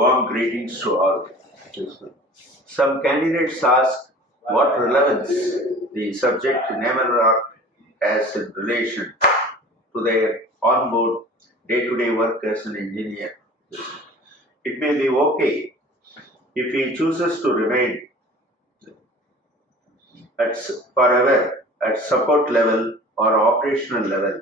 Warm greetings to all. Some candidates ask what relevance the subject Naval has in relation to their onboard day-to-day work as an engineer. It may be okay if he chooses to remain forever at support level or operational level,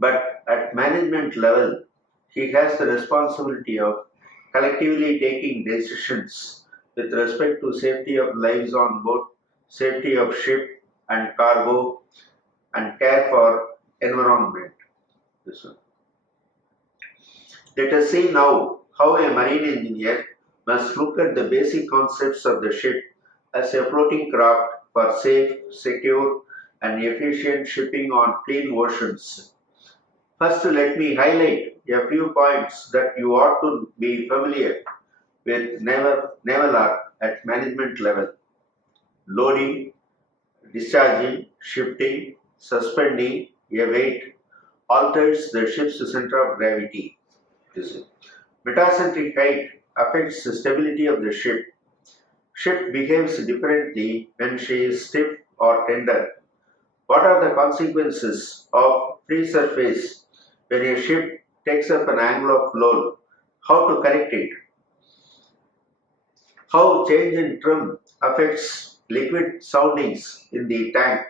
but at management level, he has the responsibility of collectively taking decisions with respect to safety of lives on board, safety of ship and cargo, and care for environment. Let us see now how a marine engineer must look at the basic concepts of the ship as a floating craft for safe, secure, and efficient shipping on clean oceans. First, let me highlight a few points that you ought to be familiar with naval art at management level. Loading, discharging, shifting, suspending a weight alters the ship's center of gravity. Metacentric height affects the stability of the ship. Ship behaves differently when she is stiff or tender. What are the consequences of free surface when a ship takes up an angle of load? How to correct it? How change in trim affects liquid soundings in the tank?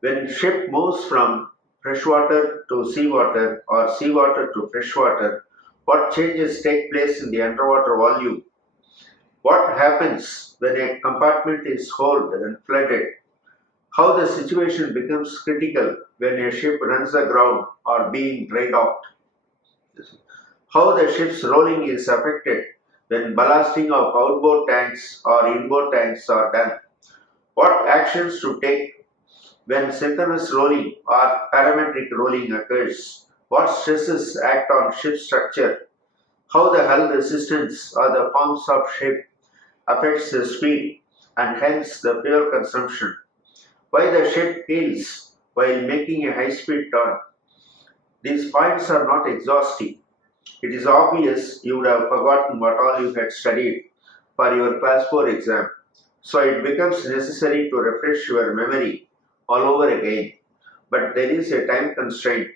When ship moves from freshwater to seawater or seawater to freshwater, what changes take place in the underwater volume? What happens when a compartment is holed and flooded? How the situation becomes critical when a ship runs aground or being dry docked. How the ship's rolling is affected when ballasting of outboard tanks or inboard tanks are done. What actions to take when synchronous rolling or parametric rolling occurs. What stresses act on ship structure. How the hull resistance or the forms of ship affects the speed and hence the fuel consumption. Why the ship heels while making a high-speed turn. These points are not exhaustive. It is obvious you would have forgotten what all you had studied for your class 4 exam. So it becomes necessary to refresh your memory all over again. But there is a time constraint.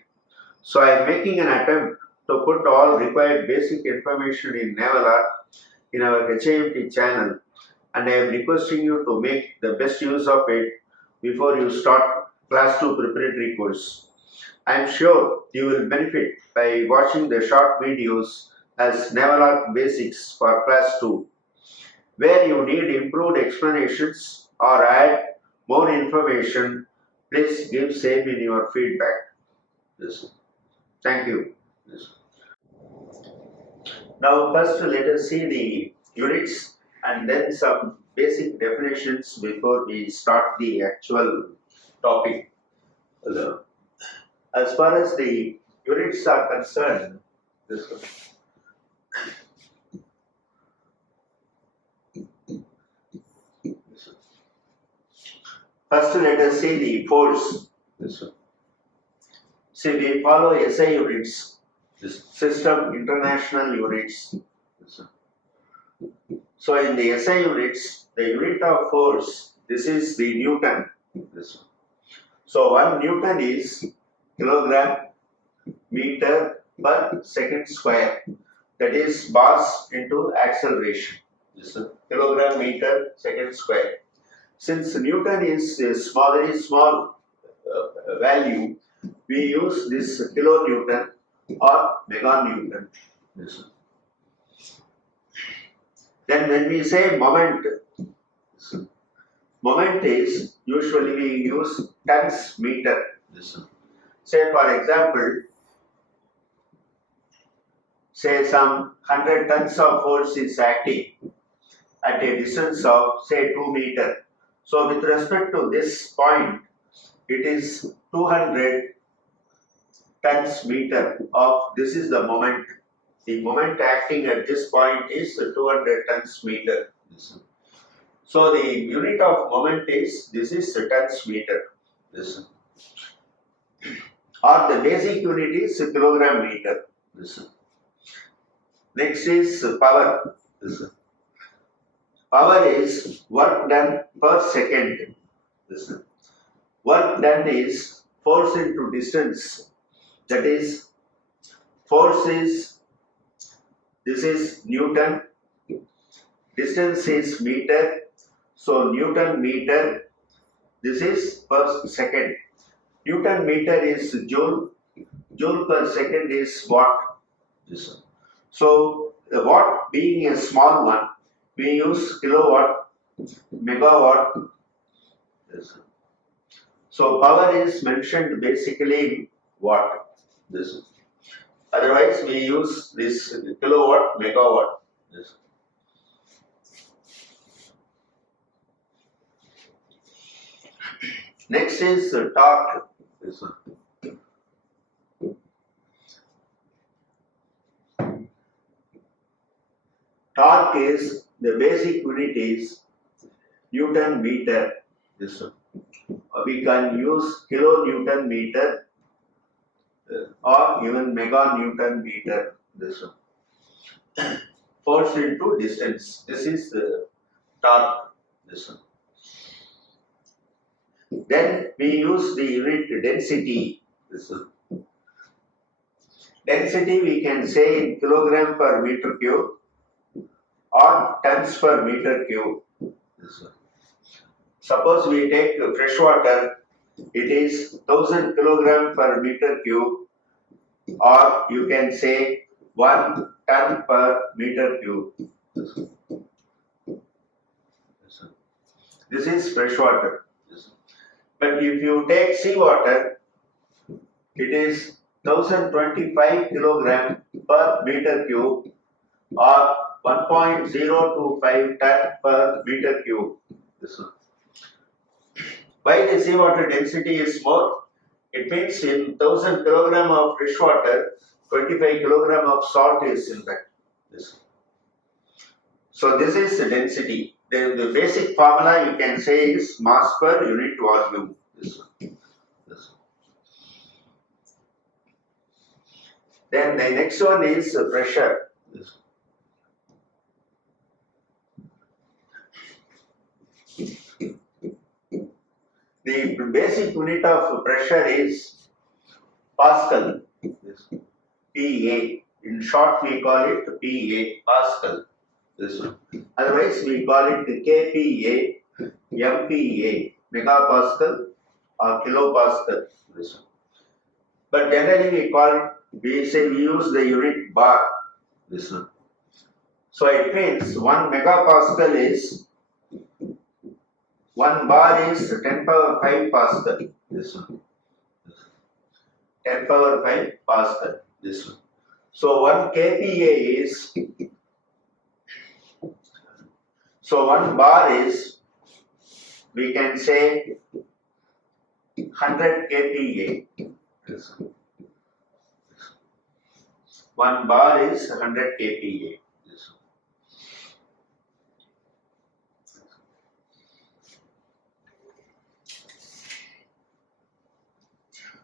So I am making an attempt to put all required basic information in Naval art in our HAMT channel, and I am requesting you to make the best use of it before you start class 2 preparatory course. I am sure you will benefit by watching the short videos as Naval Art Basics for class 2. Where you need improved explanations or add more information, please give same in your feedback. Thank you. Now first let us see the units and then some basic definitions before we start the actual topic. As far as the units are concerned, first let us see the force. See, we follow SI units, System International Units. So in the SI units, the unit of force, this is the Newton. So 1 Newton is kilogram meter per second square. That is mass into acceleration. Kilogram meter second square. Since Newton is a very small value, we use this kilonewton or meganewton. Then when we say moment is usually we use tons meter. Say for example, say some 100 tons of force is acting at a distance of say 2 meter. So with respect to this point, it is 200 tons meter of, this is the moment. The moment acting at this point is 200 tons meter. So the unit of moment is, this is tons meter. Or the basic unit is kilogram meter. Next is power. Power is work done per second. Work done is force into distance. That is, force is, this is Newton, distance is meter, so Newton meter, this is per second. Newton meter is joule, joule per second is watt. So the watt being a small one, we use kilowatt, megawatt. So power is mentioned basically in watt. Otherwise we use this kilowatt, megawatt. Next is torque. Torque is the basic unit is Newton meter. We can use kilonewton meter or even mega Newton meter. Force into distance. This is the torque. Then we use the unit density. Density we can say in kilogram per meter cube or tons per meter cube. Suppose we take fresh water, it is 1000 kilogram per meter cube, or you can say 1 ton per meter cube. This is fresh water. But if you take sea water, it is 1025 kilogram per meter cube or 1.025 ton per meter cube. Why the seawater density is more? It means in 1000 kilogram of fresh water, 25 kilogram of salt is in that. So this is the density. The basic formula you can say is mass per unit volume. Then the next one is pressure. The basic unit of pressure is Pascal. PA. In short, we call it PA, Pascal. Otherwise, we call it kPa, MPa, megapascal or kilopascal. But generally, we use the unit bar. So it means 1 megapascal is 1 bar is 10 power 5 Pascal. This one. 10 power 5 Pascal. This one. So 1 kPa is, so 1 bar is, we can say 100 kPa. This one. 1 bar is 100 kPa.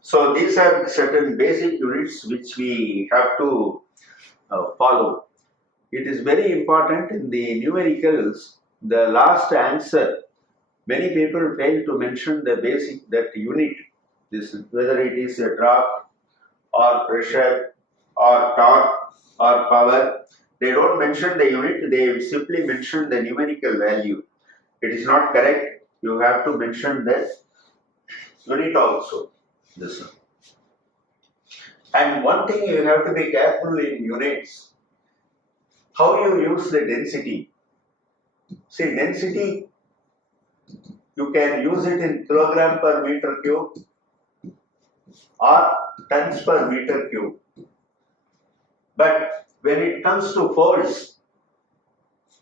So these are certain basic units which we have to follow. It is very important in the numericals, the last answer, many people fail to mention the basic, that unit, whether it is a draft or pressure or torque or power. They don't mention the unit, they simply mention the numerical value. It is not correct. You have to mention the unit also. This one. And one thing you have to be careful in units, how you use the density. See, density, you can use it in kilogram per meter cube or tons per meter cube. But when it comes to force,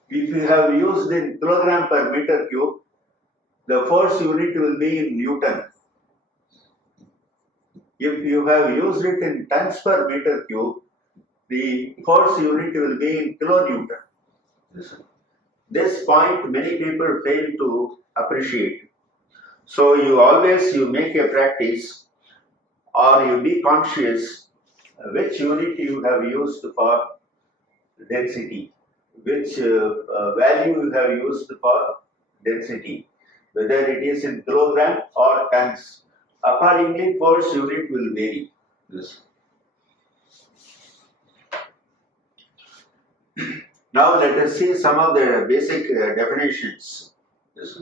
if you have used in kilogram per meter cube, the force unit will be in Newton. If you have used it in tons per meter cube, the force unit will be in kilonewton. This point many people fail to appreciate. So you make a practice, or you be conscious which unit you have used for density, which value you have used for density, whether it is in kilogram or tons. Accordingly, force unit will vary. This. Now let us see some of the basic definitions. This.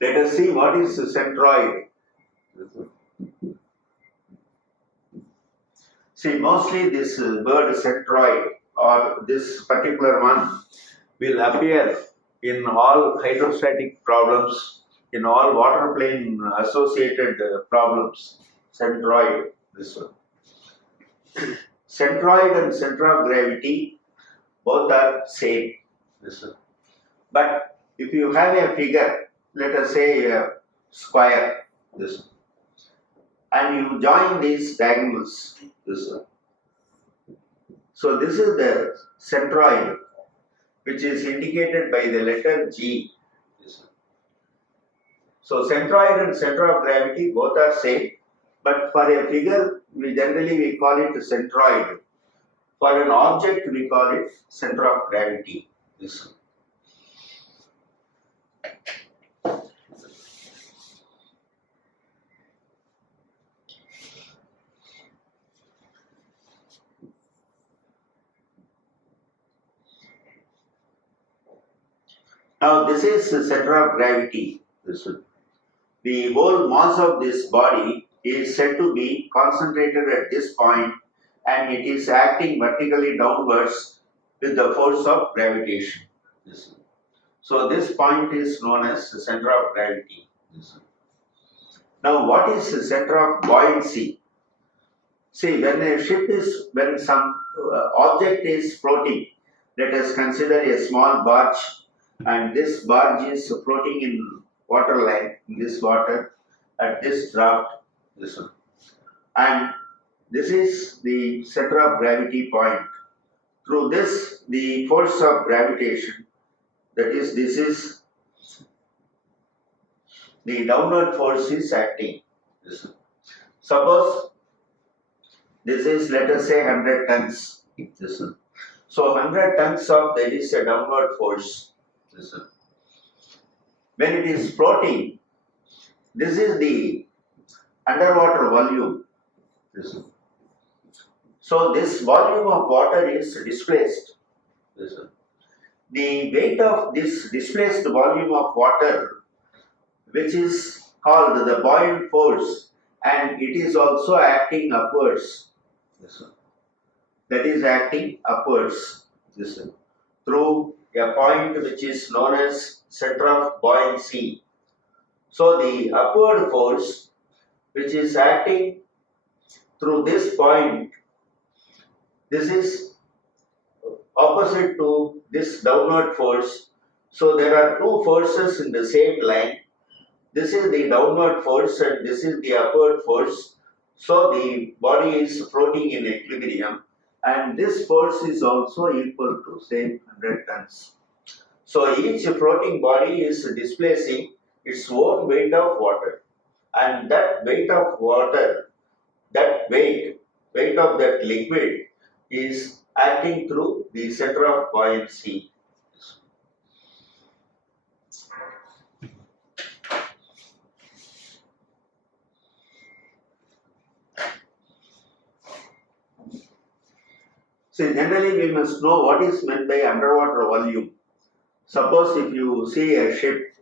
Let us see what is the centroid. See, mostly this word centroid or this particular one will appear in all hydrostatic problems, in all water plane associated problems. Centroid, this one. Centroid and center of gravity both are same. This one. But if you have a figure, let us say a square, this one, and you join these diagonals, this one. So this is the centroid, which is indicated by the letter G. This one. So centroid and center of gravity both are same, but for a figure we generally call it centroid. For an object we call it center of gravity. This one. Now this is the center of gravity. The whole mass of this body is said to be concentrated at this point, and it is acting vertically downwards with the force of gravitation. So this point is known as the center of gravity. Now what is the center of buoyancy? See, when some object is floating, let us consider a small barge, and this barge is floating in water line, in this water, at this draft, this one. And this is the center of gravity point. Through this, the force of gravitation, that is, this is the downward force is acting. This one. Suppose this is, let us say, 100 tons. This one. So 100 tons of there is a downward force. This one. When it is floating, this is the underwater volume. This one. So this volume of water is displaced. This one. The weight of this displaced volume of water, which is called the buoyant force, and it is also acting upwards. This one. That is acting upwards. This one. Through a point which is known as center of buoyancy. So the upward force which is acting through this point, this is opposite to this downward force. So there are two forces in the same line. This is the downward force and this is the upward force. So the body is floating in equilibrium, and this force is also equal to say 100 tons. So each floating body is displacing its own weight of water, and that weight of water, that weight of that liquid is acting through the center of buoyancy. So generally we must know what is meant by underwater volume. Suppose if you see a ship,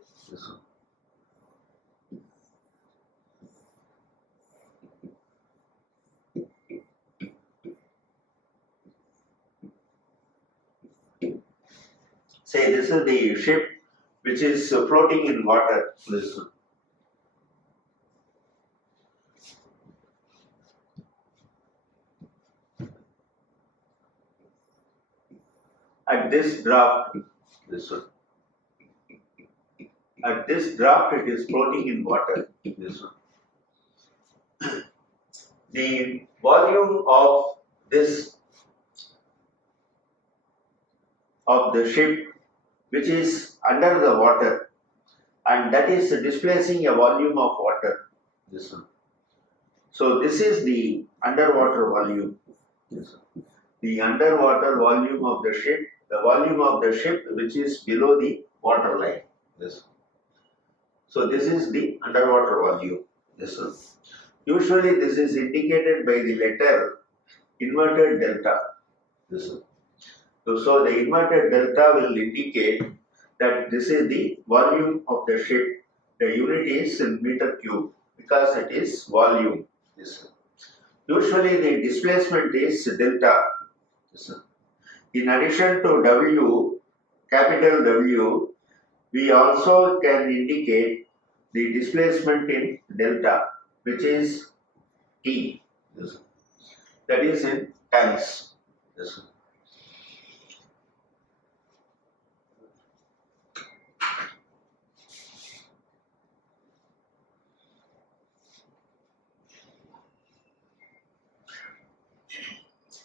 say this is the ship which is floating in water. This one. At this draft, this one. At this draft, it is floating in water. This one. The volume of this of the ship, which is under the water, and that is displacing a volume of water. This one. So this is the underwater volume. This one. The underwater volume of the ship, the volume of the ship which is below the water line. This one. So this is the underwater volume. This one. Usually this is indicated by the letter inverted delta. This one. So the inverted delta will indicate that this is the volume of the ship. The unit is in meter cube because it is volume. This one. Usually the displacement is delta. This one. In addition to W, capital W, we also can indicate the displacement in delta, which is T. This one. That is in tons. This one.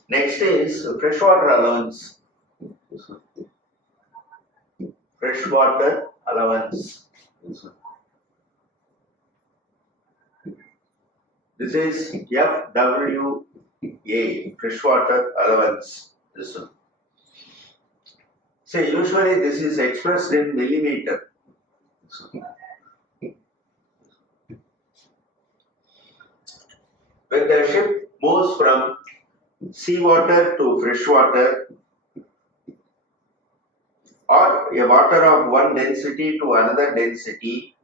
Next is freshwater allowance. Freshwater allowance. This is FWA, freshwater allowance. This one. Say usually this is expressed in millimeter. When the ship moves from seawater to freshwater or a water of one density to another density,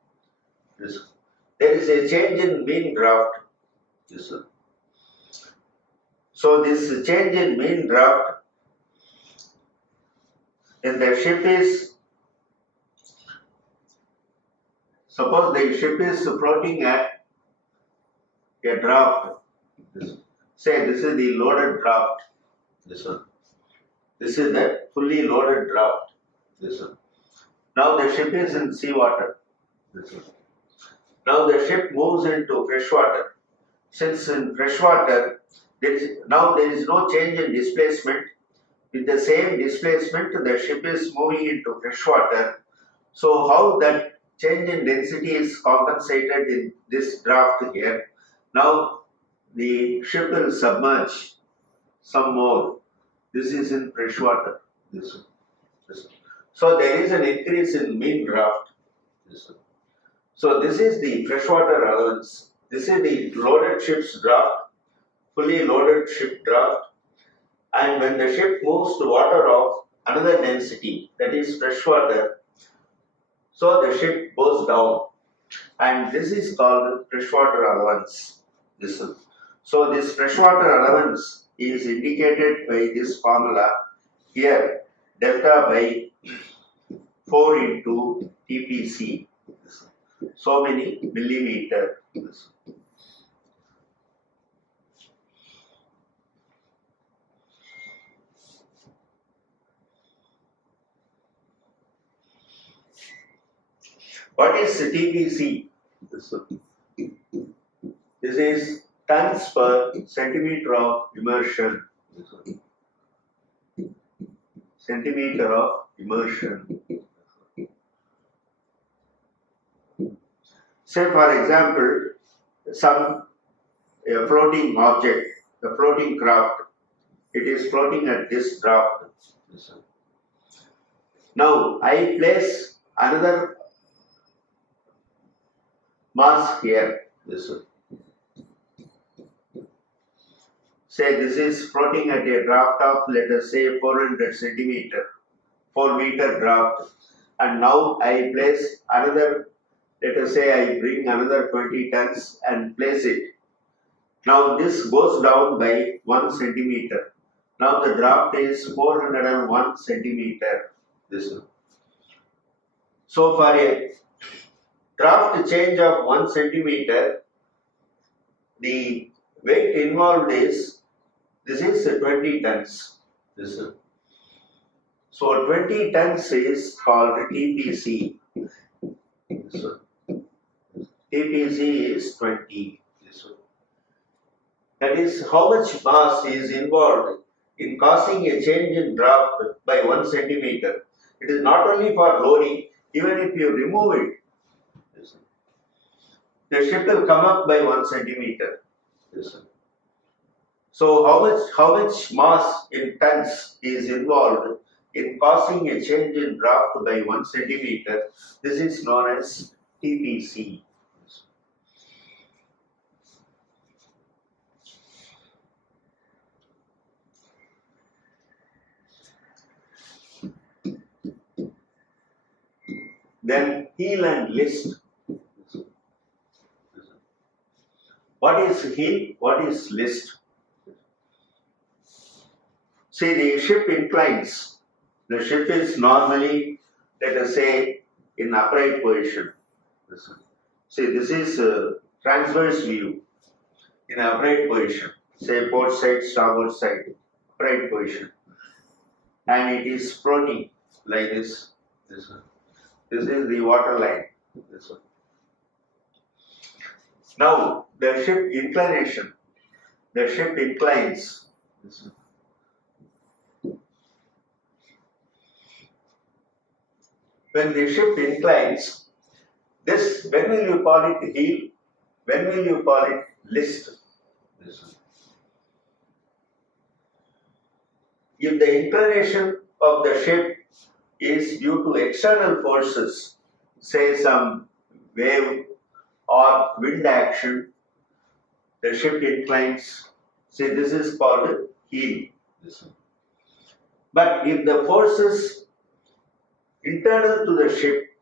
there is a change in mean draft. So this change in mean draft, when the ship is, suppose the ship is floating at a draft. Say this is the loaded draft. This one. This is the fully loaded draft. This one. Now the ship is in seawater. This one. Now the ship moves into freshwater. Since in freshwater, there is no change in displacement. With the same displacement, the ship is moving into freshwater. So how that change in density is compensated in this draft here? Now the ship will submerge some more. This is in freshwater. This one. This one. So there is an increase in mean draft. This one. So this is the freshwater allowance. This is the loaded ship's draft, fully loaded ship draft. And when the ship moves to water of another density, that is freshwater, so the ship goes down. And this is called freshwater allowance. This one. So this freshwater allowance is indicated by this formula here, delta by 4 into TPC, so many millimeter. What is TPC? This is tons per centimeter of immersion. Centimeter of immersion. Say for example, a floating object, a floating craft, it is floating at this draft. Now I place another mass here. This one. Say this is floating at a draft of, let us say, 400 centimeter, 4 meter draft, and now I place another, let us say I bring another 20 tons and place it. Now this goes down by 1 centimeter. Now the draft is 401 centimeter. This one. So for a draft change of 1 centimeter, the weight involved is, this is 20 tons. This one. So 20 tons is called TPC. This one. TPC is 20. This one. That is how much mass is involved in causing a change in draft by 1 centimeter. It is not only for loading, even if you remove it. the ship will come up by 1 centimeter. So how much mass in tons is involved in causing a change in draft by 1 centimeter? This is known as TPC. Then heel and list. What is heel? What is list? See, the ship inclines. The ship is normally, let us say, in upright position. See, this is a transverse view in upright position. Say port side, starboard side, upright position. And it is floating like this. This is the water line. This one. Now, the ship inclination. The ship inclines. This one. When the ship inclines, this, when will you call it heel? When will you call it list? This one. If the inclination of the ship is due to external forces, say some wave or wind action, the ship inclines. See, this is called heel. This one. But if the forces internal to the ship,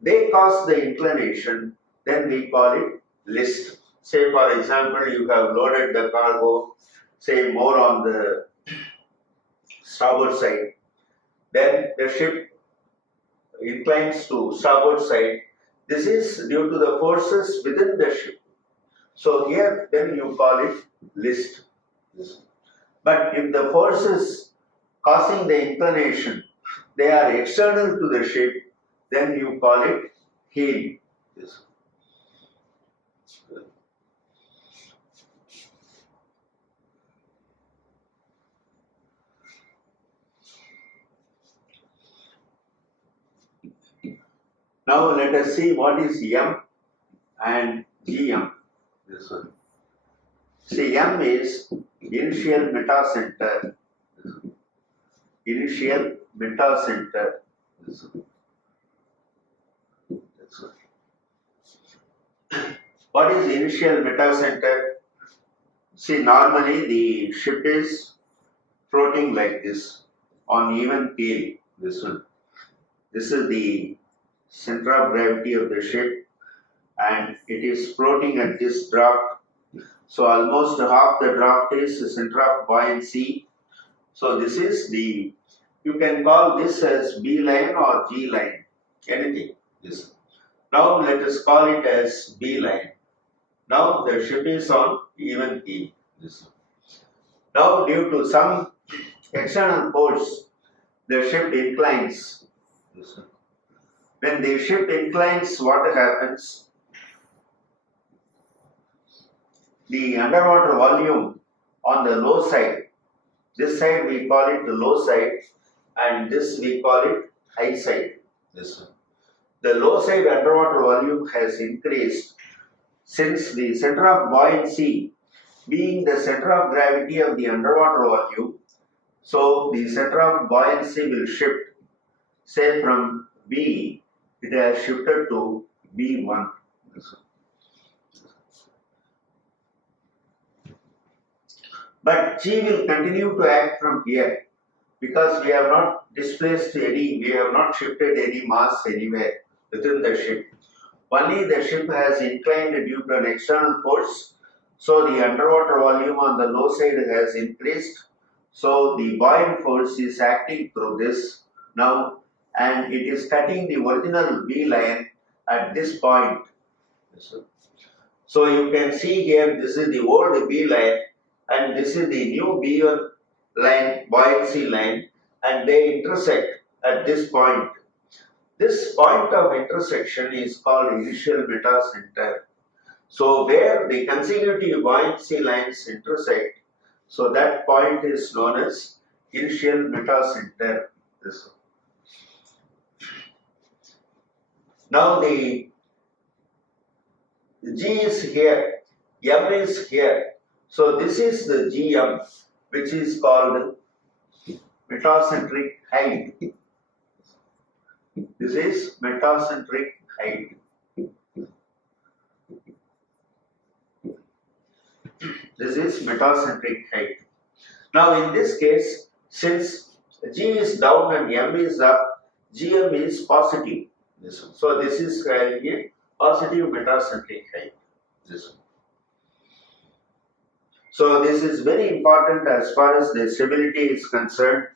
they cause the inclination, then we call it list. Say for example, you have loaded the cargo, say more on the starboard side, then the ship inclines to starboard side. This is due to the forces within the ship. So here then you call it list. But if the forces causing the inclination, they are external to the ship, then you call it heel. Now let us see what is M and GM. This one. See, M is initial metacenter. Initial metacenter. This one. This one. What is initial metacenter? See, normally the ship is floating like this on even keel. This one. This is the center of gravity of the ship, and it is floating at this draft. So almost half the draft is the center of buoyancy. So this is the, you can call this as B line or G line, anything. This. Now let us call it as B line. Now the ship is on even keel. This. Now due to some external force, the ship inclines. This. When the ship inclines, what happens? The underwater volume on the low side, this side we call it the low side, and this we call it high side. This one. The low side underwater volume has increased since the center of buoyancy being the center of gravity of the underwater volume. So the center of buoyancy will shift, say from B, it has shifted to B1. But G will continue to act from here because we have not displaced any, we have not shifted any mass anywhere within the ship. Only the ship has inclined due to an external force. So the underwater volume on the low side has increased. So the buoyant force is acting through this now, and it is cutting the original B line at this point. So you can see here, this is the old B line and this is the new B1 line, buoyancy line, and they intersect at this point. This point of intersection is called initial metacenter. So where the consecutive buoyancy lines intersect, so that point is known as initial metacenter. This one. Now the G is here, M is here. So this is the GM, which is called metacentric height. This is metacentric height. This is metacentric height. Now in this case, since G is down and M is up, GM is positive. This one. So this is a positive metacentric height. This one. So this is very important as far as the stability is concerned.